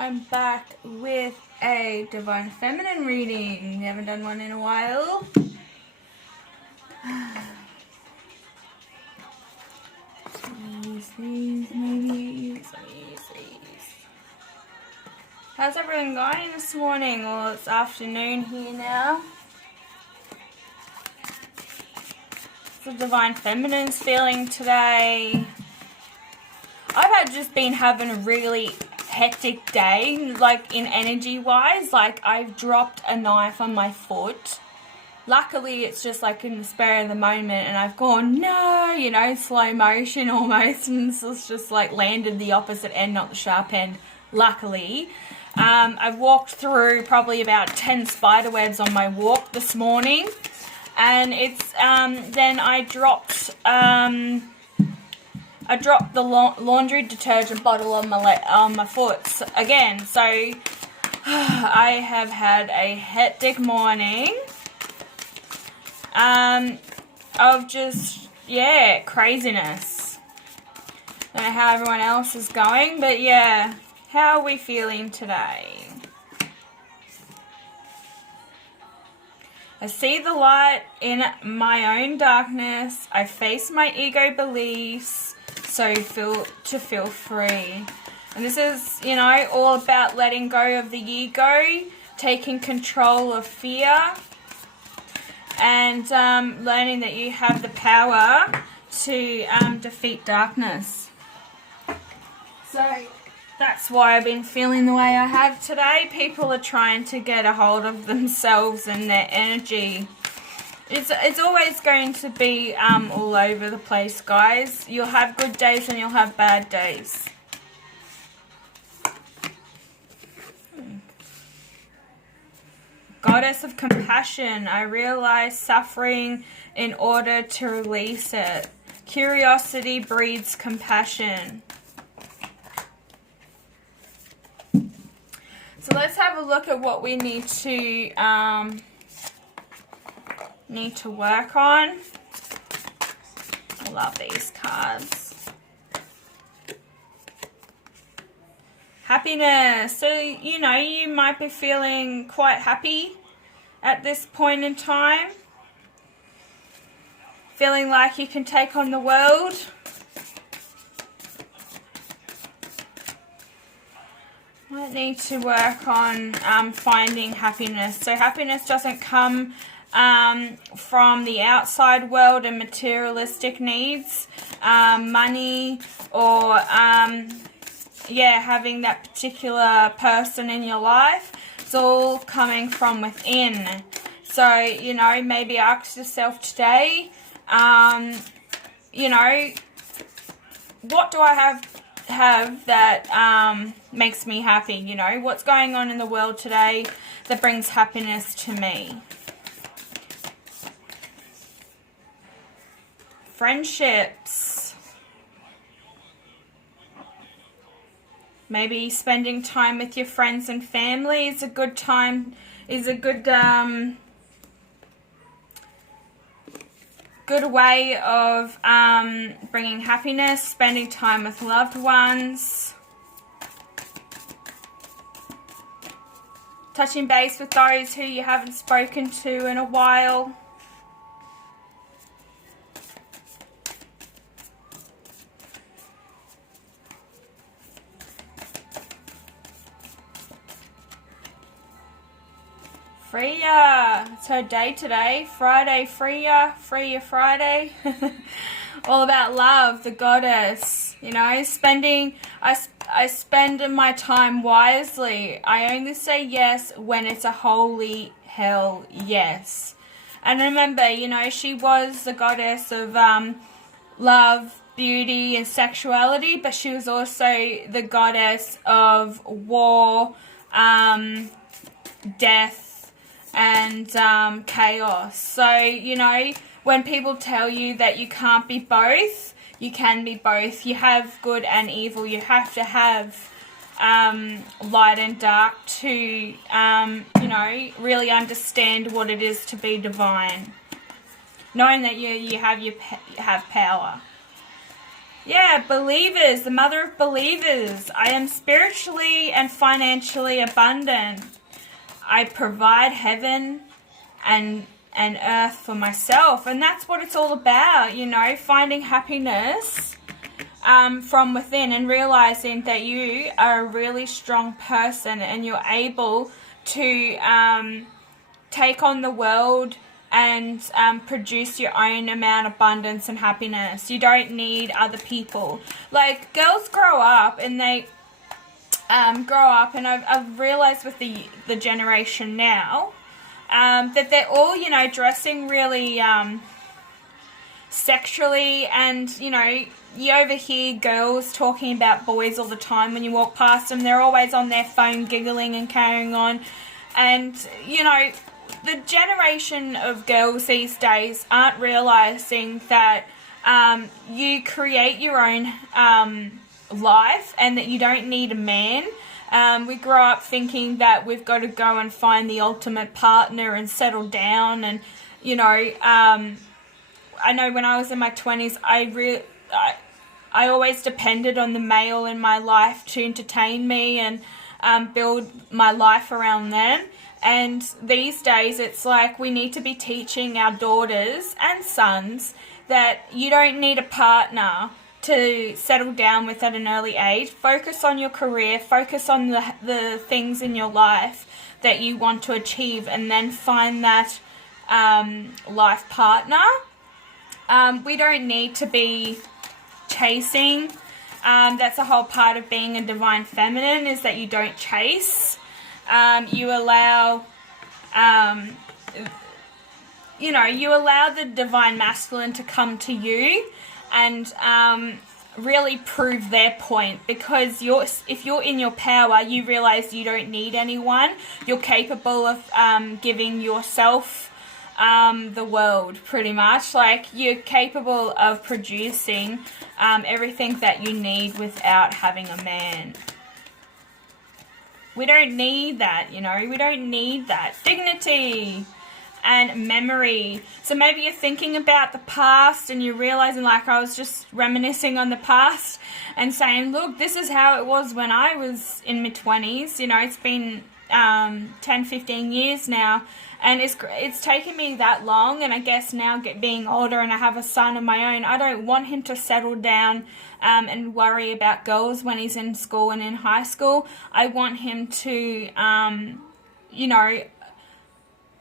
I'm back with a Divine Feminine reading. We haven't done one in a while. Maybe. How's everyone going this morning? Well, it's afternoon here now. The Divine Feminine's feeling today. I've just been having a really hectic day, like in energy wise. Like I've dropped a knife on my foot. Luckily it's just like in the spur of the moment and I've gone, no, you know, slow motion almost, and it's just like landed the opposite end, not the sharp end, luckily. I've walked through probably about 10 spider webs on my walk this morning, and it's then I dropped the laundry detergent bottle on my foot again. So I have had a hectic morning of just, yeah, craziness. Don't know how everyone else is going, but yeah, how are we feeling today? I see the light in my own darkness. I face my ego beliefs, so to feel free. And this is, you know, all about letting go of the ego, taking control of fear, and learning that you have the power to defeat darkness. So that's why I've been feeling the way I have today. People are trying to get a hold of themselves and their energy. It's always going to be all over the place, guys. You'll have good days and you'll have bad days. Goddess of compassion. I realize suffering in order to release it. Curiosity breeds compassion. So let's have a look at what we need to work on. I love these cards. Happiness. So, you know, you might be feeling quite happy at this point in time. Feeling like you can take on the world. Might need to work on finding happiness. So happiness doesn't come from the outside world and materialistic needs, money, or having that particular person in your life. It's all coming from within. So, you know, maybe ask yourself today, you know, what do I have that makes me happy? You know, what's going on in the world today that brings happiness to me? Friendships. Maybe spending time with your friends and family is a good time, good way of bringing happiness. Spending time with loved ones. Touching base with those who you haven't spoken to in a while. Freya, it's her day today. Friday, Freya Friday. All about love, the goddess. You know, I spend my time wisely. I only say yes when it's a holy hell yes. And remember, you know, she was the goddess of love, beauty, and sexuality, but she was also the goddess of war, death, and chaos. So, you know, when people tell you that you can't be both, you can be both. You have good and evil. You have to have light and dark to, you know, really understand what it is to be divine. Knowing that you have power. Yeah, believers, the mother of believers. I am spiritually and financially abundant. I provide heaven and earth for myself. And that's what it's all about, you know, finding happiness from within and realizing that you are a really strong person and you're able to take on the world and produce your own amount of abundance and happiness. You don't need other people. Like, girls grow up and they and I've realized with the generation now that they're all, you know, dressing really sexually, and, you know, you overhear girls talking about boys all the time when you walk past them. They're always on their phone giggling and carrying on. And, you know, the generation of girls these days aren't realizing that you create your own life and that you don't need a man. We grow up thinking that we've got to go and find the ultimate partner and settle down. And, you know, I know when I was in my 20s, I always depended on the male in my life to entertain me and build my life around them. And these days it's like we need to be teaching our daughters and sons that you don't need a partner to settle down with at an early age. Focus on your career, focus on the things in your life that you want to achieve, and then find that life partner. We don't need to be chasing. That's a whole part of being a divine feminine, is that you don't chase. You allow, you know, you allow the divine masculine to come to you and really prove their point, because if you're in your power, you realize you don't need anyone. You're capable of giving yourself the world, pretty much. Like, you're capable of producing everything that you need without having a man. We don't need that, you know. We don't need that. Dignity and memory. So maybe you're thinking about the past and you're realizing, like, I was just reminiscing on the past and saying, look, this is how it was when I was in my 20s. You know, it's been 10, 15 years now, and it's taken me that long. And I guess now, being older and I have a son of my own, I don't want him to settle down and worry about girls when he's in school and in high school. I want him to, you know,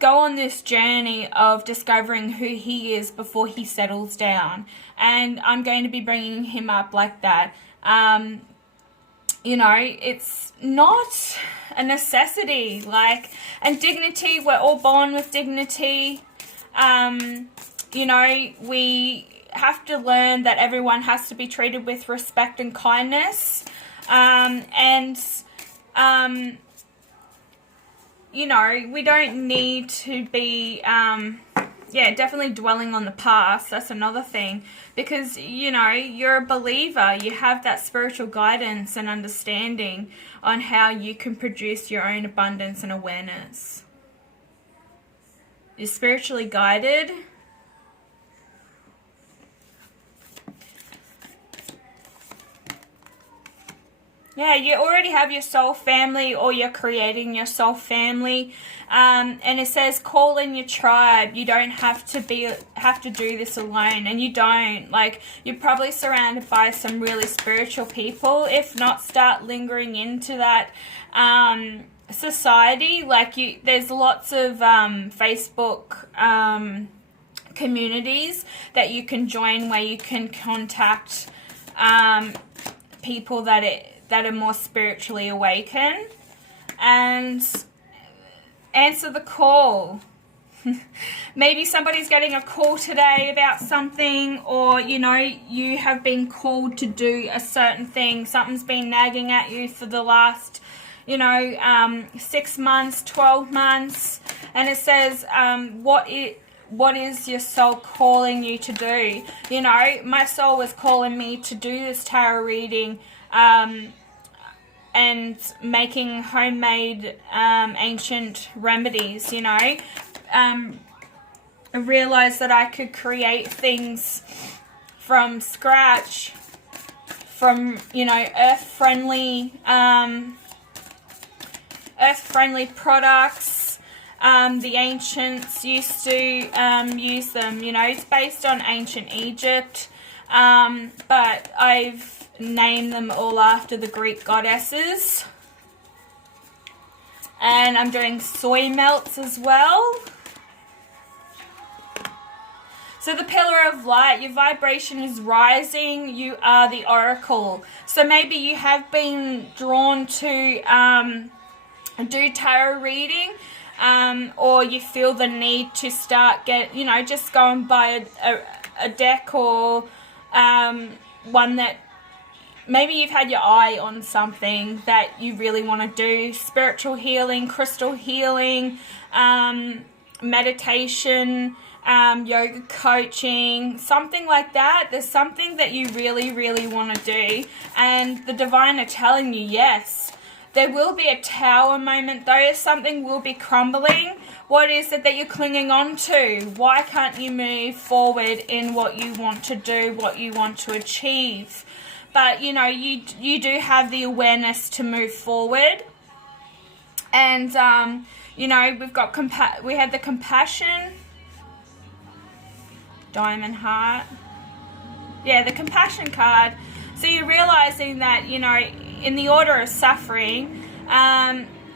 go on this journey of discovering who he is before he settles down. And I'm going to be bringing him up like that. You know, it's not a necessity. Like, and dignity, we're all born with dignity. You know, we have to learn that everyone has to be treated with respect and kindness. You know, we don't need to be, definitely dwelling on the past. That's another thing. Because, you know, you're a believer. You have that spiritual guidance and understanding on how you can produce your own abundance and awareness. You're spiritually guided. Yeah, you already have your soul family, or you're creating your soul family. And it says call in your tribe. You don't have to do this alone, and you don't. Like, you're probably surrounded by some really spiritual people. If not, start lingering into that society. Like, there's lots of Facebook communities that you can join where you can contact people that are more spiritually awakened, and answer the call. Maybe somebody's getting a call today about something, or, you know, you have been called to do a certain thing. Something's been nagging at you for the last, 6 months, 12 months, and it says, what is your soul calling you to do? You know, my soul was calling me to do this tarot reading, and making homemade ancient remedies, you know. I realized that I could create things from scratch from, you know, earth-friendly products. The ancients used to use them. You know, it's based on ancient Egypt, but I've named them all after the Greek goddesses. And I'm doing soy melts as well. So the pillar of light, your vibration is rising. You are the oracle. So maybe you have been drawn to do tarot reading, or you feel the need to start just go and buy a deck, or one that maybe you've had your eye on something that you really want to do. Spiritual healing, crystal healing, meditation, yoga coaching, something like that. There's something that you really, really want to do, and the divine are telling you yes. There will be a tower moment though. Something will be crumbling. What is it that you're clinging on to? Why can't you move forward in what you want to do, what you want to achieve? But, you know, you do have the awareness to move forward. And, you know, we had the compassion. Diamond heart. Yeah, the compassion card. So you're realizing that, you know, in the order of suffering,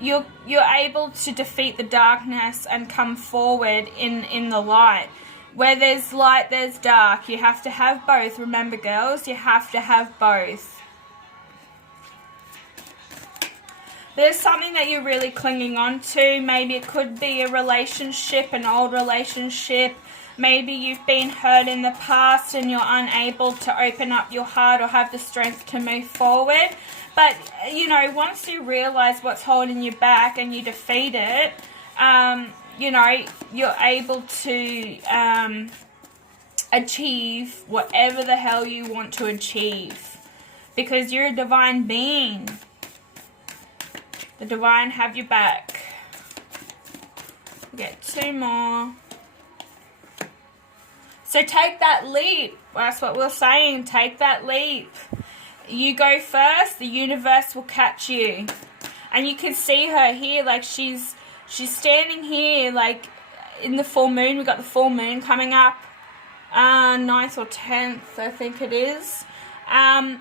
you're able to defeat the darkness and come forward in the light. Where there's light, there's dark. You have to have both. Remember, girls, you have to have both. There's something that you're really clinging on to. Maybe it could be a relationship, an old relationship. Maybe you've been hurt in the past and you're unable to open up your heart or have the strength to move forward. But, you know, once you realize what's holding you back and you defeat it, you know, you're able to achieve whatever the hell you want to achieve. Because you're a divine being. The divine have your back. Get two more. So take that leap. That's what we're saying. Take that leap. You go first, the universe will catch you. And you can see her here, like she's standing here, like in the full moon. We've got the full moon coming up, 9th or 10th, I think it is. And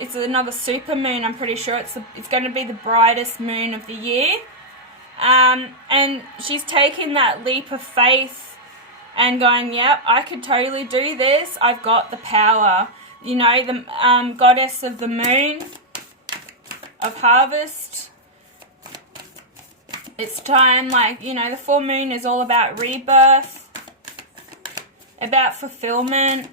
it's another super moon. I'm pretty sure it's going to be the brightest moon of the year. And she's taking that leap of faith and going, yep, I could totally do this. I've got the power. You know, the goddess of the moon, of harvest. It's time, like, you know, the full moon is all about rebirth, about fulfillment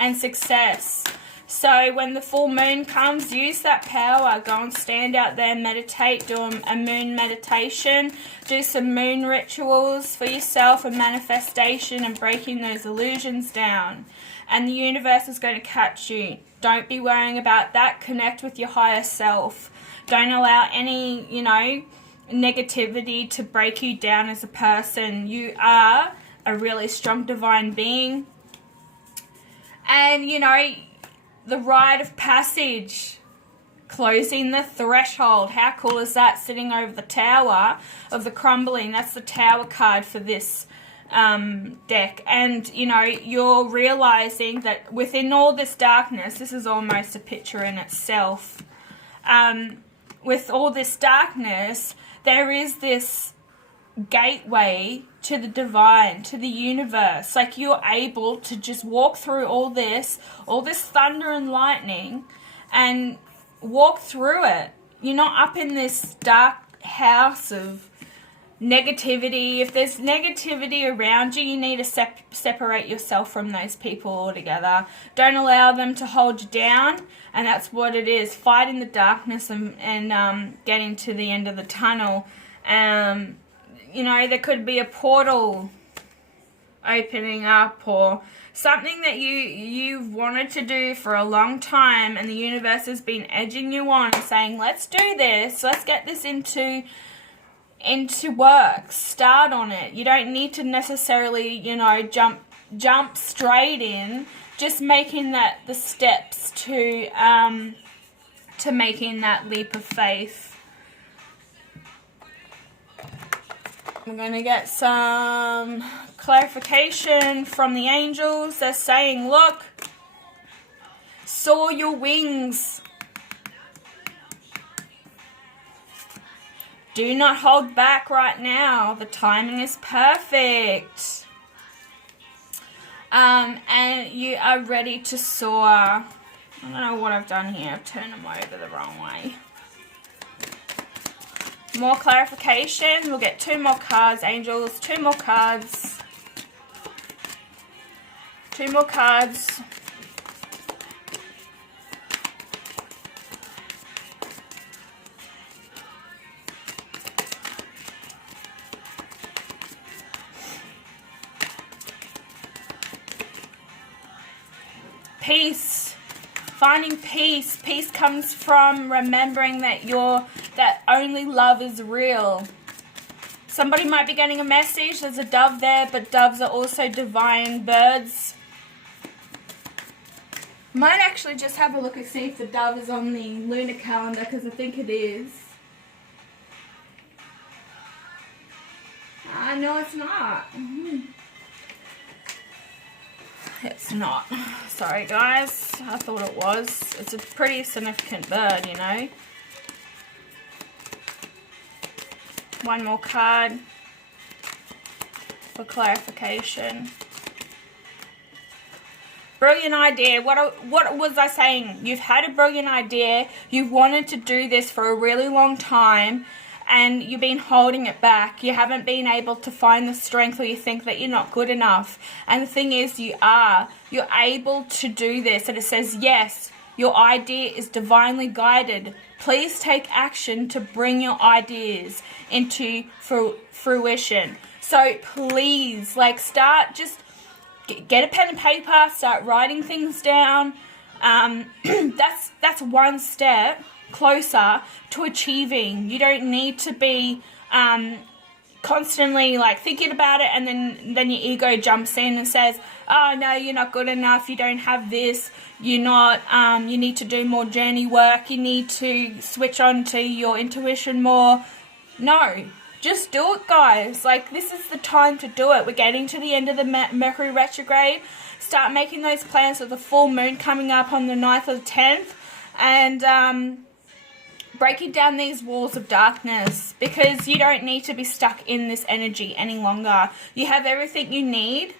and success. So when the full moon comes, use that power. Go and stand out there, meditate, do a moon meditation, do some moon rituals for yourself and manifestation and breaking those illusions down. And the universe is going to catch you. Don't be worrying about that. Connect with your higher self. Don't allow any, you know, negativity to break you down as a person. You are a really strong divine being. And, you know, the rite of passage, closing the threshold. How cool is that? Sitting over the tower of the crumbling. That's the tower card for this deck. And, you know, you're realizing that within all this darkness, this is almost a picture in itself. With all this darkness, there is this gateway to the divine, to the universe. Like, you're able to just walk through all this thunder and lightning and walk through it. You're not up in this dark house of negativity. If there's negativity around you, you need to separate yourself from those people altogether. Don't allow them to hold you down, and that's what it is. Fighting the darkness and getting to the end of the tunnel. You know, there could be a portal opening up or something that you've wanted to do for a long time, and the universe has been edging you on, saying, let's do this, let's get this into work, start on it. You don't need to necessarily, you know, jump straight in just making the steps to making that leap of faith. I'm going to get some clarification from the angels. They're saying, look, soar your wings. Do not hold back right now. The timing is perfect. And you are ready to soar. I don't know what I've done here. I've turned them over the wrong way. More clarification. We'll get 2 more cards, angels. 2 more cards. 2 more cards. Peace. Finding peace. Peace comes from remembering that that only love is real. Somebody might be getting a message. There's a dove there, but doves are also divine birds. Might actually just have a look and see if the dove is on the lunar calendar, because I think it is. No, it's not. It's not. Sorry, guys. I thought it was. It's a pretty significant bird, you know. 1 more card for clarification. Brilliant idea. What was I saying? You've had a brilliant idea. You've wanted to do this for a really long time, and you've been holding it back. You haven't been able to find the strength, or you think that you're not good enough. And the thing is, you are. You're able to do this. And it says, yes, your idea is divinely guided. Please take action to bring your ideas into fruition. So please, like, start, just get a pen and paper, start writing things down. That's one step closer to achieving. You don't need to be constantly like thinking about it, and then your ego jumps in and says, oh no, you're not good enough, you don't have this, you're not, you need to do more journey work, you need to switch on to your intuition more. No, just do it, guys. Like, this is the time to do it. We're getting to the end of the Mercury retrograde. Start making those plans with the full moon coming up on the 9th or the 10th, and breaking down these walls of darkness, because you don't need to be stuck in this energy any longer. You have everything you need,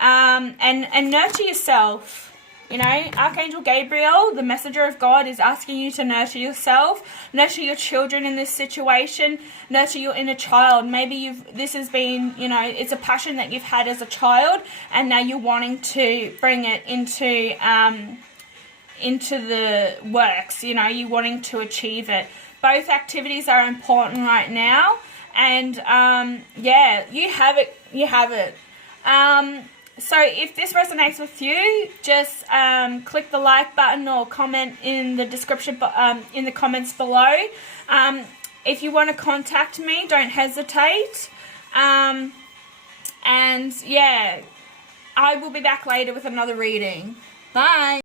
and nurture yourself. You know, Archangel Gabriel, the messenger of God, is asking you to nurture yourself, nurture your children in this situation, nurture your inner child. Maybe this has been, you know, it's a passion that you've had as a child, and now you're wanting to bring it into the works. You know, you're wanting to achieve it. Both activities are important right now, and yeah, you have it. So if this resonates with you, just click the like button or comment in the description, in the comments below. If you want to contact me, don't hesitate. And yeah, I will be back later with another reading. Bye.